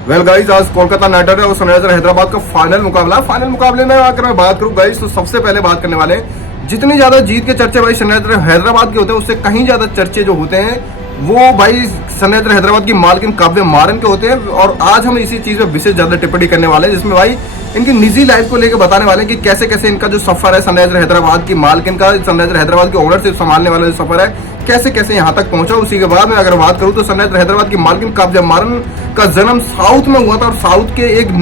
Well guys, आज Kolkata night rider और Sunriser Hyderabad का फाइनल मुकाबले में अगर मैं बात करूं गाइस, तो सबसे पहले बात करने वाले हैं जितनी ज्यादा जीत के चर्चे भाई सनराइजर हैदराबाद के होते हैं, उससे कहीं ज्यादा चर्चे जो होते हैं वो भाई सनराइजर हैदराबाद की मालकिन काव्या मारन के होते हैं। और आज हम इसी चीज में विशेष ज्यादा टिप्पणी करने वाले हैं, जिसमें भाई इनकी निजी लाइफ को लेकर बताने वाले हैं कि कैसे कैसे इनका जो सफर है सनराइजर हैदराबाद की मालकिन का, सनराइजर हैदराबाद के ओनरशिप संभालने वाला जो सफर है, कैसे कैसे यहाँ तक पहुंचा। उसी के बाद में अगर बात करूं तो सनराइजर हैदराबाद की मालकिन काव्या मारन का जन्म साउथ में हुआ था और साउथ के एक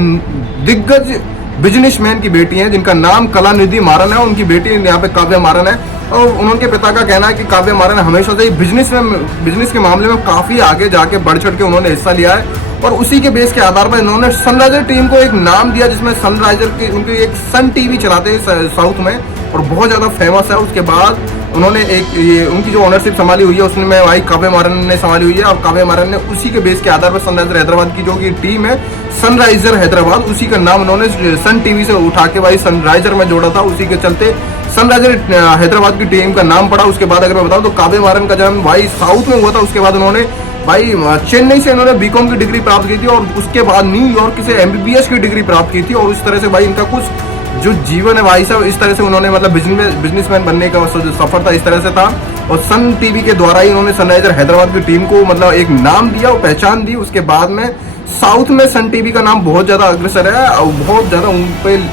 दिग्गज बिजनेसमैन की बेटी है जिनका नाम कलानिधि मारन है। उनकी बेटी यहाँ पे काव्या मारन है और उनके पिता का कहना है कि काव्या मारन हमेशा से बिजनेस के मामले में काफी आगे जाके बढ़ चढ़ के उन्होंने हिस्सा लिया है। और उसी के बेस के आधार पर इन्होंने सनराइजर टीम को एक नाम दिया, जिसमें सनराइजर की उनकी एक सन टीवी चलाते हैं साउथ में और बहुत ज्यादा फेमस है। उसके बाद उन्होंने एक ये उनकी जो ओनरशिप संभाली हुई है उसमें भाई काव्या मारन ने संभाली हुई है और काव्या मारन ने उसी के बेस के आधार पर सनराइजर हैदराबाद की जो की टीम है सनराइजर हैदराबाद, उसी का नाम उन्होंने सन टीवी से उठा के भाई सनराइजर में जोड़ा था। उसी के चलते सनराइजर हैदराबाद की टीम का नाम पड़ा। उसके बाद अगर मैं बताऊं तो काव्या मारन का जन्म भाई साउथ में हुआ था। उसके बाद उन्होंने भाई चेन्नई से इन्होंने बीकॉम की डिग्री प्राप्त की थी और उसके बाद न्यूयॉर्क से एमबीबीएस की डिग्री प्राप्त की थी। और इस तरह से भाई इनका कुछ जो जीवन है भाई साहब, इस तरह से उन्होंने मतलब बिजनेसमैन बनने का सफर था, इस तरह से था। और सन टीवी के द्वारा ही उन्होंने सनराइजर हैदराबाद की टीम को मतलब एक नाम दिया और पहचान दी। उसके बाद में साउथ में सन टीवी का नाम बहुत ज्यादा अग्रसर है और बहुत ज्यादा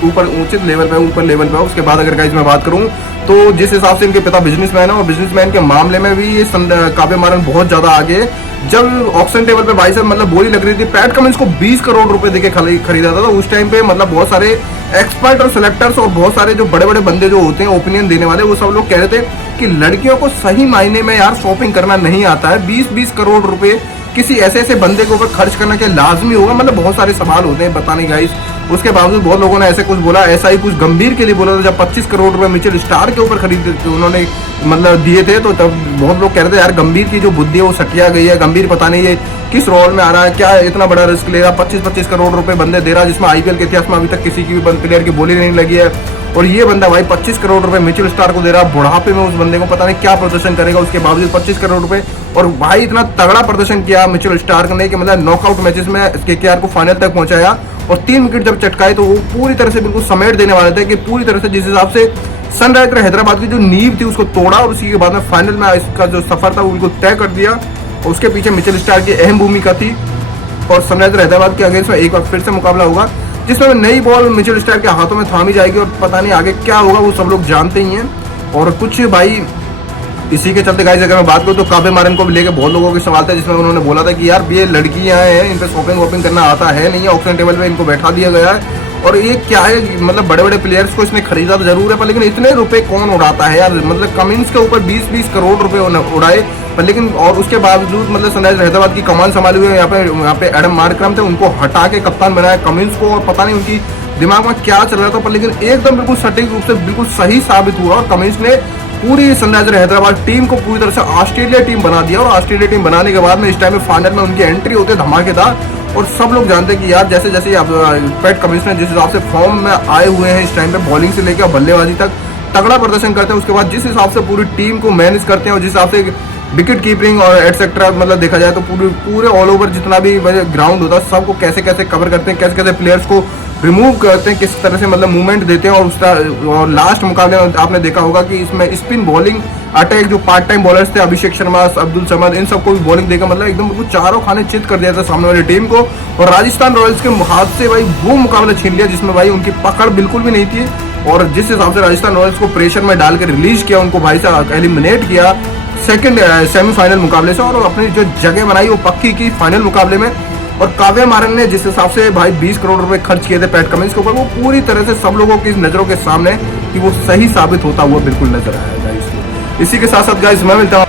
ऊपर ऊंचे लेवल पे है। उसके बाद अगर गाइस मैं बात करूं तो जिस हिसाब से इनके पिता बिजनेसमैन है और बिजनेसमैन के मामले में भी ये काव्या मारन बहुत ज्यादा आगे। जब ऑक्शन टेबल पे भाई साहब मतलब बोली लग रही थी, पैट कमिंस को 20 करोड़ रुपए देके खरीदा था, तो उस टाइम पे मतलब बहुत सारे एक्सपर्ट और सिलेक्टर्स और बहुत सारे जो बड़े बड़े बंदे जो होते हैं ओपिनियन देने वाले, वो सब लोग कह रहे थे कि लड़कियों को सही मायने में यार शॉपिंग करना नहीं आता है। 20-20 करोड़ रुपए किसी ऐसे बंदे के ऊपर खर्च करना क्या लाजमी होगा? मतलब बहुत सारे सवाल होते हैं बताने गाइस। उसके बावजूद बहुत लोगों ने ऐसे कुछ बोला, ऐसा ही कुछ गंभीर के लिए बोला था जब 25 करोड़ रुपए मिचेल स्टार के ऊपर खरीदे थे उन्होंने मतलब दिए थे, तो तब बहुत लोग कह रहे थे यार गंभीर की जो बुद्धि है वो सटिया गई है, गंभीर पता नहीं ये किस रोल में आ रहा है, क्या इतना बड़ा रिस्क ले रहा, 25-25 करोड़ रुपए बंदे दे रहा जिसमें आईपीएल के इतिहास में अभी तक किसी की भी प्लेयर की बोली नहीं लगी है। और ये बंदा भाई 25 करोड़ रुपए मिचेल स्टार को दे रहा, बुढ़ापे में उस बंदे को पता नहीं क्या प्रदर्शन करेगा, उसके बावजूद 25 करोड़ रुपए। और भाई इतना तगड़ा प्रदर्शन किया मिचेल स्टार्क ने कि मतलब नॉकआउट मैचेस में केकेआर को फाइनल तक पहुंचाया और 3 विकेट जब चटकाए तो वो पूरी तरह से बिल्कुल समेट देने वाले थे कि पूरी तरह से जिस हिसाब से सनराइजर हैदराबाद की जो नींव थी उसको तोड़ा और उसी के बाद में फाइनल में इसका जो सफर था उनको तय कर दिया। और उसके पीछे मिचेल स्टार्क की अहम भूमिका थी और सनराइजर हैदराबाद के अगेंस्ट में एक बार फिर से मुकाबला होगा, जिसमें नई बॉल मिचेल स्टार्क के हाथों में थामी जाएगी और पता नहीं आगे क्या होगा, वो सब लोग जानते ही हैं। और कुछ भाई इसी के चलते गाइस अगर मैं बात करूं तो काव्या मारन को लेकर बहुत लोगों के सवाल थे, जिसमें उन्होंने बोला था कि यार ये लड़कियां हैं, इन पे शॉपिंग वॉपिंग करना आता है नहीं है, ऑक्शन टेबल पे इनको बैठा दिया गया है और ये क्या है, मतलब बड़े बड़े प्लेयर्स को इसने खरीदा तो जरूर है पर लेकिन इतने रुपए कौन उड़ाता है यार। मतलब कमिंस के ऊपर 20-20 करोड़ रुपए उड़ाए पर लेकिन और उसके बावजूद मतलब सनराइजर हैदराबाद की कमान संभाली हुई है। यहाँ पे एडम मार्करम थे, उनको हटा के कप्तान बनाया कमिंस को और पता नहीं उनकी दिमाग में क्या चल रहा था पर लेकिन एकदम बिल्कुल सटीक रूप से बिल्कुल सही साबित हुआ और कमिंस ने पूरी सनराइजर हैदराबाद टीम को पूरी तरह से ऑस्ट्रेलिया टीम बना दिया। और ऑस्ट्रेलिया टीम बनाने के बाद में इस टाइम में फाइनल में उनकी एंट्री होती है धमाकेदार। और सब लोग जानते हैं कि यार जैसे जैसे पैट कमिंस जिस हिसाब से फॉर्म में आए हुए हैं इस टाइम पे बॉलिंग से लेकर बल्लेबाजी तक तगड़ा प्रदर्शन करते हैं। उसके बाद जिस हिसाब से पूरी टीम को मैनेज करते हैं और जिस हिसाब से विकेट कीपिंग और एटसेट्रा मतलब देखा जाए तो पूरे ऑल ओवर जितना भी ग्राउंड होता है सबको कैसे कैसे कवर करते हैं, कैसे कैसे प्लेयर्स को रिमूव करते हैं, किस तरह से मतलब मूवमेंट देते हैं। और लास्ट मुकाबले में आपने देखा होगा कि इसमें स्पिन बॉलिंग अटैक जो पार्ट टाइम बॉलर्स थे अभिषेक शर्मा, अब्दुल समद, इन सबको भी बॉलिंग देकर मतलब एकदम बिल्कुल चारों खाने चित कर दिया था सामने वाली टीम को। और राजस्थान रॉयल्स के हाथ से भाई वो मुकाबला छीन लिया जिसमें भाई उनकी पकड़ बिल्कुल भी नहीं थी। और जिस हिसाब से राजस्थान रॉयल्स को प्रेशर में डाल के रिलीज किया, उनको भाई साहब एलिमिनेट किया सेकंड सेमीफाइनल मुकाबले से और अपनी जो जगह बनाई वो पक्की की फाइनल मुकाबले में। और काव्या मारन ने जिस हिसाब से भाई 20 करोड़ रुपए खर्च किए थे पैट कमिंस के ऊपर, वो पूरी तरह से सब लोगों की नजरों के सामने कि वो सही साबित होता हुआ बिल्कुल नजर आया गाइस। इसी के साथ साथ गाइस मैं मिलता हूं